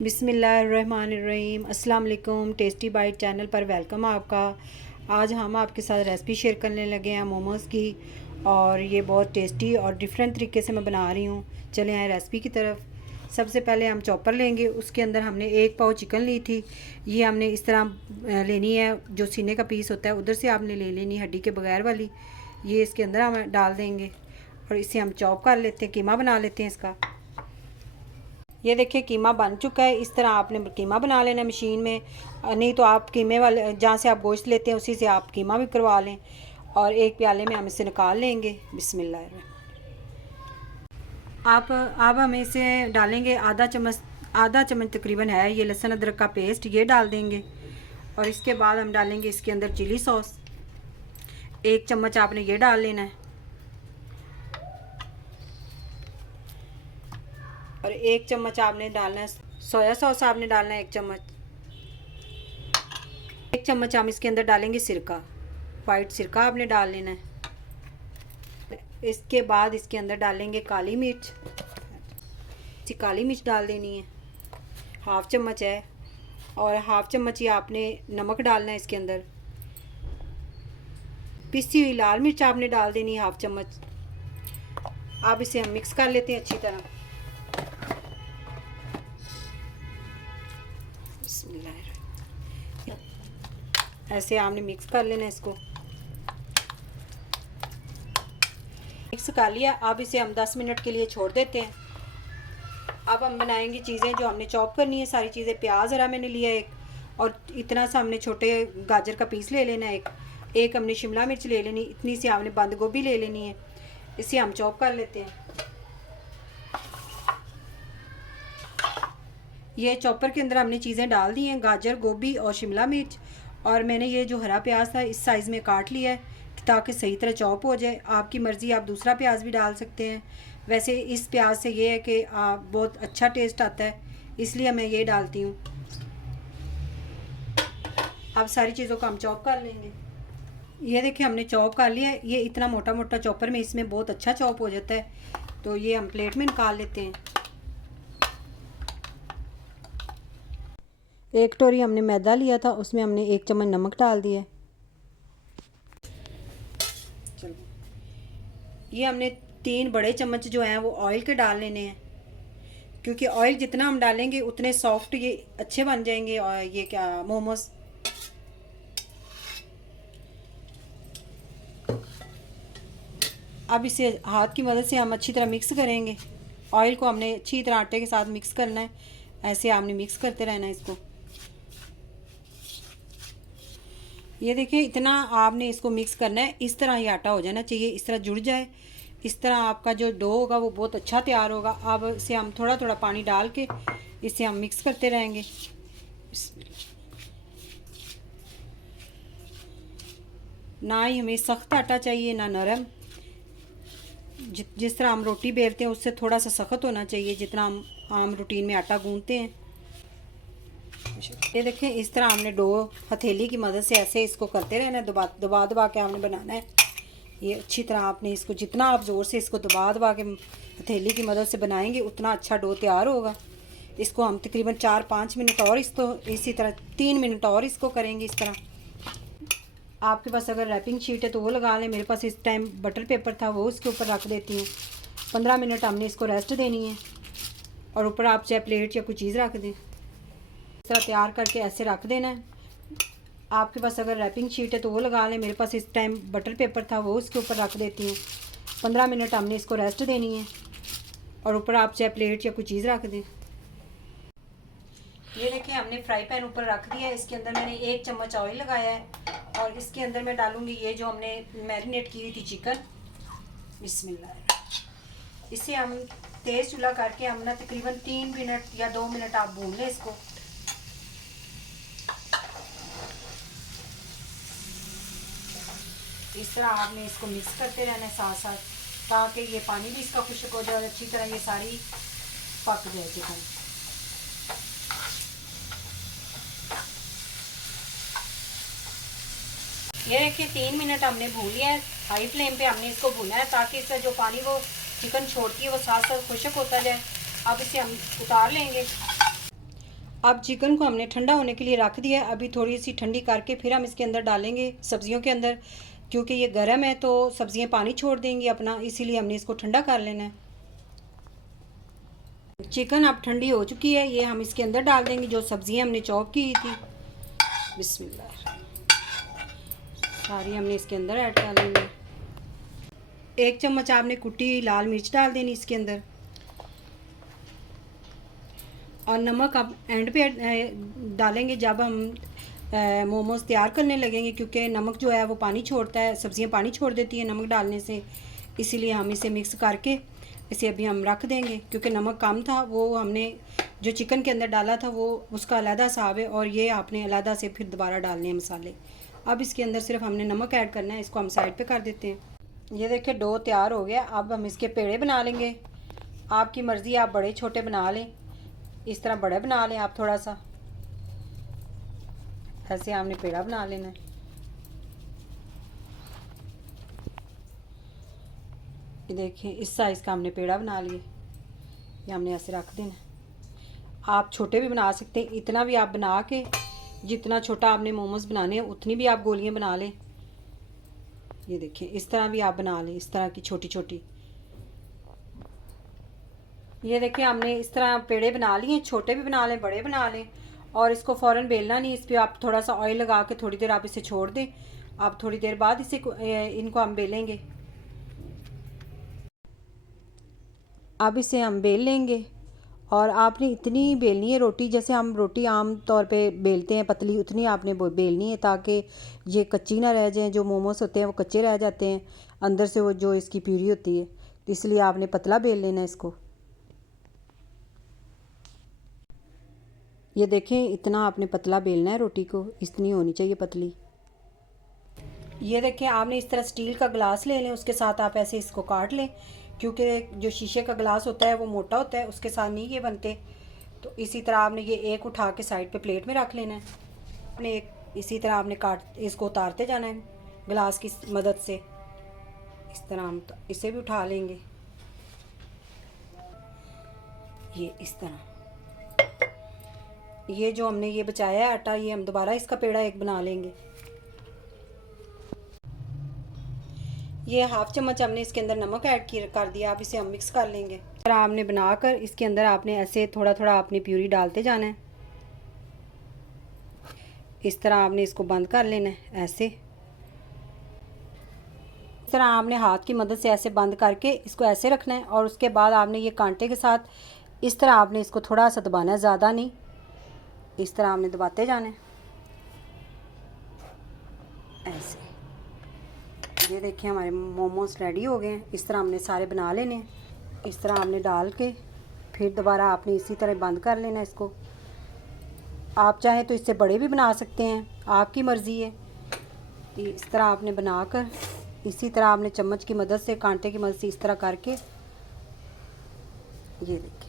बिस्मिल्लाहिर्रहमानिर्रहीम। अस्सलाम वालेकुम। टेस्टी बाइट चैनल पर वेलकम आपका। आज हम आपके साथ रेसिपी शेयर करने लगे हैं मोमोज़ की, और ये बहुत टेस्टी और डिफरेंट तरीके से मैं बना रही हूँ। चले आए रेसिपी की तरफ। सबसे पहले हम चॉपर लेंगे, उसके अंदर हमने 1 पाव चिकन ली थी। ये हमने इस तरह लेनी है, जो सीने का पीस होता है उधर से आपने ले लेनी, हड्डी के बगैर वाली। ये इसके अंदर हम डाल देंगे और इसे हम चॉप कर लेते हैं, कीमा बना लेते हैं इसका। ये देखिए कीमा बन चुका है। इस तरह आपने कीमा बना लेना मशीन में, नहीं तो आप कीमे वाले जहाँ से आप गोश्त लेते हैं उसी से आप कीमा भी करवा लें। और एक प्याले में हम इसे निकाल लेंगे। बिस्मिल्लाह। आप अब हम इसे डालेंगे आधा चम्मच तकरीबन है ये लहसुन अदरक का पेस्ट, ये डाल देंगे। और इसके बाद हम डालेंगे इसके अंदर चिली सॉस, 1 चम्मच आपने ये डाल लेना है। और 1 चम्मच आपने डालना है सोया सॉस, आपने डालना है 1 चम्मच। 1 चम्मच हम इसके अंदर डालेंगे सिरका, वाइट सिरका आपने डाल लेना है। इसके बाद इसके अंदर डालेंगे काली मिर्च, काली मिर्च डाल देनी है, 1/2 चम्मच है। और 1/2 चम्मच ही आपने नमक डालना है इसके अंदर। पिसी हुई लाल मिर्च आपने डाल देनी है 1/2 चम्मच। अब इसे हम मिक्स कर लेते हैं अच्छी तरह। ऐसे आपने मिक्स कर लेना इसको। मिक्स कर लिया, अब इसे हम 10 मिनट के लिए छोड़ देते हैं। अब हम बनाएंगे चीज़ें जो हमने चॉप करनी है, सारी चीज़ें। प्याज हरा मैंने लिया एक, और इतना सा हमने छोटे गाजर का पीस ले लेना है एक हमने शिमला मिर्च ले लेनी, इतनी सी हमने बंद गोभी ले लेनी है। इसे हम चॉप कर लेते हैं। ये चॉपर के अंदर हमने चीज़ें डाल दी हैं, गाजर, गोभी और शिमला मिर्च। और मैंने ये जो हरा प्याज था इस साइज़ में काट लिया है ताकि सही तरह चॉप हो जाए। आपकी मर्ज़ी, आप दूसरा प्याज भी डाल सकते हैं। वैसे इस प्याज से ये है कि बहुत अच्छा टेस्ट आता है, इसलिए मैं ये डालती हूँ। अब सारी चीज़ों को हम चॉप कर लेंगे। ये देखिए हमने चॉप कर लिया है। ये इतना मोटा मोटा चॉपर में इसमें बहुत अच्छा चॉप हो जाता है। तो ये हम प्लेट में निकाल लेते हैं। 1 कटोरी हमने मैदा लिया था, उसमें हमने 1 चम्मच नमक डाल दिया। चलो, ये हमने 3 बड़े चम्मच जो हैं वो ऑयल के डाल लेने हैं, क्योंकि ऑयल जितना हम डालेंगे उतने सॉफ्ट ये अच्छे बन जाएंगे। और ये क्या मोमोज। अब इसे हाथ की मदद से हम अच्छी तरह मिक्स करेंगे। ऑयल को हमने अच्छी तरह आटे के साथ मिक्स करना है। ऐसे आपने मिक्स करते रहना है इसको। ये देखिए इतना आपने इसको मिक्स करना है, इस तरह ये आटा हो जाना चाहिए, इस तरह जुड़ जाए। इस तरह आपका जो डो होगा वो बहुत अच्छा तैयार होगा। अब इसे हम थोड़ा थोड़ा पानी डाल के इसे हम मिक्स करते रहेंगे। ना ही हमें सख्त आटा चाहिए ना नरम। जिस तरह हम रोटी बेलते हैं उससे थोड़ा सा सख्त होना चाहिए, जितना हम आम रूटीन में आटा गूंथते हैं। ये देखें इस तरह हमने डो हथेली की मदद से ऐसे इसको करते रहना है, दबा दबा के हमने बनाना है। ये अच्छी तरह आपने इसको, जितना आप ज़ोर से इसको दबा दबा के हथेली की मदद से बनाएंगे उतना अच्छा डो तैयार होगा। इसको हम तकरीबन 4-5 मिनट और इसको इसी तरह 3 मिनट और इसको करेंगे इस तरह। आपके पास अगर रैपिंग शीट है तो वो लगा लें। मेरे पास इस टाइम बटर पेपर था, वो इसके ऊपर रख देती हूँ। 15 मिनट हमने इसको रेस्ट देनी है, और ऊपर आप चाहे प्लेट या कोई चीज़ रख दें। इस तरह तैयार करके ऐसे रख देना है। आपके पास अगर रैपिंग शीट है तो वो लगा लें। मेरे पास इस टाइम बटर पेपर था, वो इसके ऊपर रख देती हूँ। 15 मिनट हमने इसको रेस्ट देनी है, और ऊपर आप चाहे प्लेट या कोई चीज़ रख दें। ये देखिए हमने फ्राई पैन ऊपर रख दिया है। इसके अंदर मैंने 1 चम्मच ऑयल लगाया है, और इसके अंदर मैं डालूँगी ये जो हमने मैरिनेट की हुई थी चिकन। बिस्मिल्लाह। इसे हम तेज़ चूल्हा करके हम ना तकरीबन 3 मिनट या 2 मिनट आप भून लें इसको। इस तरह आपने इसको मिक्स करते रहना है साथ साथ, ताकि ये पानी भी इसका खुश्क हो जाए और अच्छी तरह ये सारी पक जाए चिकन। ये देखिए 3 मिनट हमने भून लिया है। हाई फ्लेम पे हमने इसको भूना है ताकि इसका जो पानी वो चिकन छोड़ती है वो साथ साथ खुश्क होता जाए। अब इसे हम उतार लेंगे। अब चिकन को हमने ठंडा होने के लिए रख दिया है। अभी थोड़ी सी ठंडी करके फिर हम इसके अंदर डालेंगे, सब्जियों के अंदर, क्योंकि ये गर्म है तो सब्जियां पानी छोड़ देंगी अपना, इसीलिए हमने इसको ठंडा कर लेना है। चिकन अब ठंडी हो चुकी है, ये हम इसके अंदर डाल देंगे जो सब्जियां हमने चॉप की थी। बिस्मिल्लाह, सारी हमने इसके अंदर ऐड कर लेंगे। 1 चम्मच आपने कुटी लाल मिर्च डाल देनी इसके अंदर, और नमक आप एंड पे डालेंगे जब हम मोमोज़ तैयार करने लगेंगे, क्योंकि नमक जो है वो पानी छोड़ता है, सब्जियां पानी छोड़ देती हैं नमक डालने से, इसीलिए हम इसे मिक्स करके इसे अभी हम रख देंगे। क्योंकि नमक कम था, वो हमने जो चिकन के अंदर डाला था वो उसका अलहदा हिसाब है, और ये आपने अलहदा से फिर दोबारा डालने हैं मसाले। अब इसके अंदर सिर्फ हमने नमक ऐड करना है, इसको हम साइड पे कर देते हैं। ये देखिए डो तैयार हो गया। अब हम इसके पेड़े बना लेंगे, आपकी मर्ज़ी, आप बड़े छोटे बना लें, इस तरह बड़ा बना लें आप, थोड़ा सा ऐसे हमने पेड़ा बना लेना है। ये देखिए इस साइज़ का हमने पेड़ा बना लिए, ये हमने ऐसे रख देना। आप छोटे भी बना सकते हैं, इतना भी आप बना के, जितना छोटा आपने मोमोज़ बनाने हैं उतनी भी आप गोलियां बना लें। ये देखिए इस तरह भी आप बना लें, इस तरह की छोटी छोटी। ये देखिए हमने इस तरह पेड़े बना लिए, छोटे भी बना लें बड़े बना लें, और इसको फ़ौरन बेलना नहीं, इस पर आप थोड़ा सा ऑयल लगा के थोड़ी देर आप इसे छोड़ दें। आप थोड़ी देर बाद इनको हम बेलेंगे। अब इसे हम बेल लेंगे, और आपने इतनी बेलनी है रोटी, जैसे हम रोटी आम तौर पे बेलते हैं पतली, उतनी आपने बेलनी है, ताकि ये कच्ची ना रह जाए। जो मोमोस होते हैं वो कच्चे रह जाते हैं अंदर से, वो जो इसकी प्यूरी होती है, तो इसलिए आपने पतला बेल लेना है इसको। ये देखें इतना आपने पतला बेलना है रोटी को, इतनी होनी चाहिए पतली। ये देखें आपने इस तरह स्टील का गिलास ले लें, उसके साथ आप ऐसे इसको काट लें, क्योंकि जो शीशे का गिलास होता है वो मोटा होता है, उसके साथ नहीं ये बनते। तो इसी तरह आपने ये एक उठा के साइड पे प्लेट में रख लेना है। आपने एक इसी तरह आपने इसको उतारते जाना है गिलास की मदद से। इस तरह हम इसे भी उठा लेंगे, ये इस तरह। ये जो हमने ये बचाया है आटा, ये हम दोबारा इसका पेड़ा एक बना लेंगे। ये 1/2 चम्मच हमने इसके अंदर नमक ऐड कर दिया। अब इसे हम मिक्स कर लेंगे। फिर आपने बनाकर इसके अंदर आपने ऐसे थोड़ा थोड़ा अपनी प्यूरी डालते जाना है। इस तरह आपने इसको बंद कर लेना है ऐसे। इस तरह आपने हाथ की मदद से ऐसे बंद करके इसको ऐसे रखना है, और उसके बाद आपने ये कांटे के साथ इस तरह आपने इसको थोड़ा सा दबाना है, ज़्यादा नहीं, इस तरह आपने दबाते जाना है ऐसे। ये देखिए हमारे मोमोज रेडी हो गए हैं। इस तरह हमने सारे बना लेने हैं। इस तरह आपने डाल के फिर दोबारा आपने इसी तरह बंद कर लेना इसको। आप चाहें तो इससे बड़े भी बना सकते हैं, आपकी मर्ज़ी है। इस तरह आपने बनाकर इसी तरह आपने चम्मच की मदद से, कांटे की मदद से इस तरह करके, ये देखिए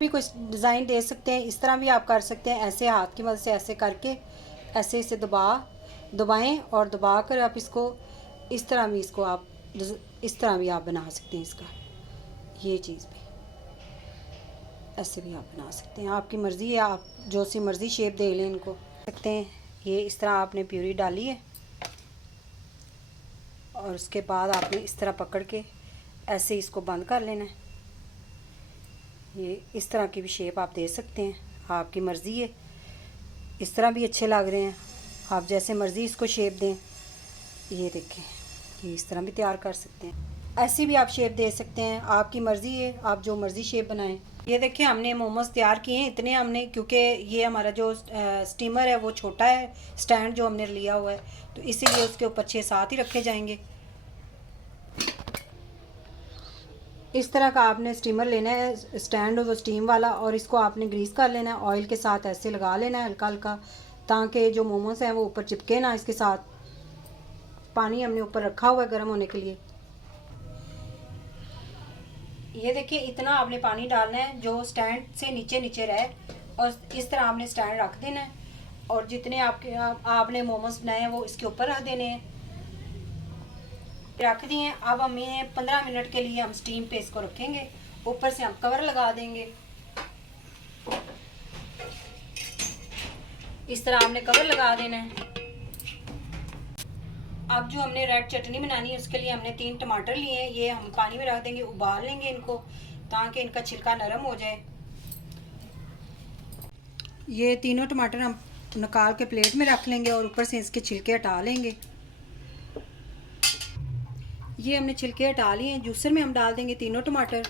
भी कुछ डिज़ाइन दे सकते हैं। इस तरह भी आप कर सकते हैं, ऐसे हाथ की मदद से ऐसे करके ऐसे इसे दबाएं, और दबा कर आप इसको इस तरह भी, इसको आप इस तरह भी आप बना सकते हैं। इसका ये चीज़ भी ऐसे भी आप बना सकते हैं, आपकी मर्ज़ी है, आप जो सी मर्ज़ी शेप दे लें इनको सकते हैं। ये इस तरह आपने प्यूरी डाली है, और उसके बाद आपने इस तरह पकड़ के ऐसे इसको बंद कर लेना है। ये इस तरह की भी शेप आप दे सकते हैं, आपकी मर्ज़ी है। इस तरह भी अच्छे लग रहे हैं, आप जैसे मर्ज़ी इसको शेप दें। ये देखें, ये इस तरह भी तैयार कर सकते हैं, ऐसी भी आप शेप दे सकते हैं, आपकी मर्ज़ी है, आप जो मर्ज़ी शेप बनाएं। ये देखिए हमने मोमोज़ तैयार किए हैं इतने हमने, क्योंकि ये हमारा जो स्टीमर है वो छोटा है, स्टैंड जो हमने लिया हुआ है, तो इसीलिए उसके ऊपर 6-7 ही रखे जाएंगे। इस तरह का आपने स्टीमर लेना है, स्टैंड वो स्टीम वाला, और इसको आपने ग्रीस कर लेना है, ऑयल के साथ ऐसे लगा लेना है हल्का हल्का, ताकि जो मोमोस हैं वो ऊपर चिपके ना। इसके साथ पानी हमने ऊपर रखा हुआ है गर्म होने के लिए। ये देखिए इतना आपने पानी डालना है जो स्टैंड से नीचे नीचे रहे, और इस तरह आपने स्टैंड रख देना है, और जितने आपने मोमोस बनाए हैं वो इसके ऊपर रख देने हैं। रख दिए। अब हमें 15 मिनट के लिए हम स्टीम पे इसको रखेंगे, ऊपर से हम कवर लगा देंगे। इस तरह हमने कवर लगा देना है। अब जो हमने रेड चटनी बनानी है उसके लिए हमने 3 टमाटर लिए हैं। ये हम पानी में रख देंगे, उबाल लेंगे इनको ताकि इनका छिलका नरम हो जाए। ये तीनों टमाटर हम निकाल के प्लेट में रख लेंगे और ऊपर से इसके छिलके हटा लेंगे। ये हमने छिलके हटा लिए हैं। जूसर में हम डाल देंगे तीनों टमाटर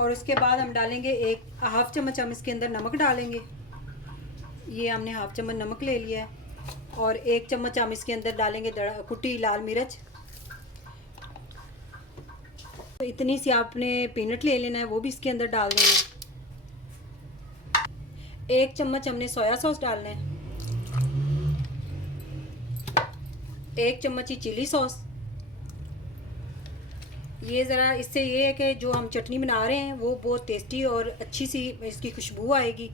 और उसके बाद हम डालेंगे एक हाफ चम्मच हम इसके अंदर नमक डालेंगे। ये हमने हाफ चम्मच नमक ले लिया है और 1 चम्मच हम इसके अंदर डालेंगे कुटी लाल मिर्च। तो इतनी सी आपने पीनट ले लेना है, वो भी इसके अंदर डाल देना है। 1 चम्मच हमने सोया सॉस डालना है, 1 चम्मच ही चिली सॉस। ये ज़रा इससे ये है कि जो हम चटनी बना रहे हैं वो बहुत टेस्टी और अच्छी सी इसकी खुशबू आएगी।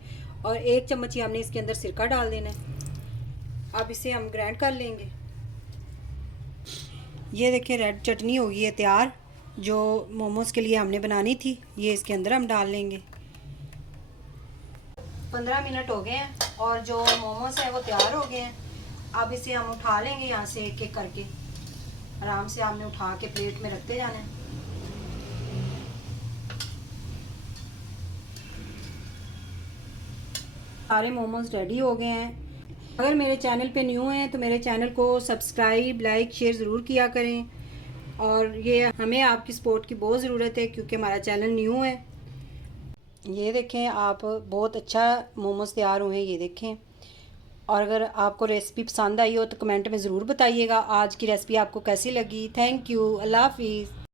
और 1 चम्मच ही हमने इसके अंदर सिरका डाल देना है। अब इसे हम ग्राइंड कर लेंगे। ये देखिए रेड चटनी हो गई है तैयार, जो मोमोज़ के लिए हमने बनानी थी। ये इसके अंदर हम डाल लेंगे। 15 मिनट हो गए हैं और जो मोमोज़ हैं वो तैयार हो गए हैं। अब इसे हम उठा लेंगे यहाँ से एक एक करके। आराम से हमने उठा के प्लेट में रखते जाना है। सारे मोमोज़ रेडी हो गए हैं। अगर मेरे चैनल पे न्यू हैं तो मेरे चैनल को सब्सक्राइब, लाइक, शेयर ज़रूर किया करें। और ये हमें आपकी सपोर्ट की बहुत ज़रूरत है क्योंकि हमारा चैनल न्यू है। ये देखें आप, बहुत अच्छा मोमोज़ तैयार हुए हैं, ये देखें। और अगर आपको रेसिपी पसंद आई हो तो कमेंट में ज़रूर बताइएगा आज की रेसिपी आपको कैसी लगी। Thank you. अल्लाह हाफिज़।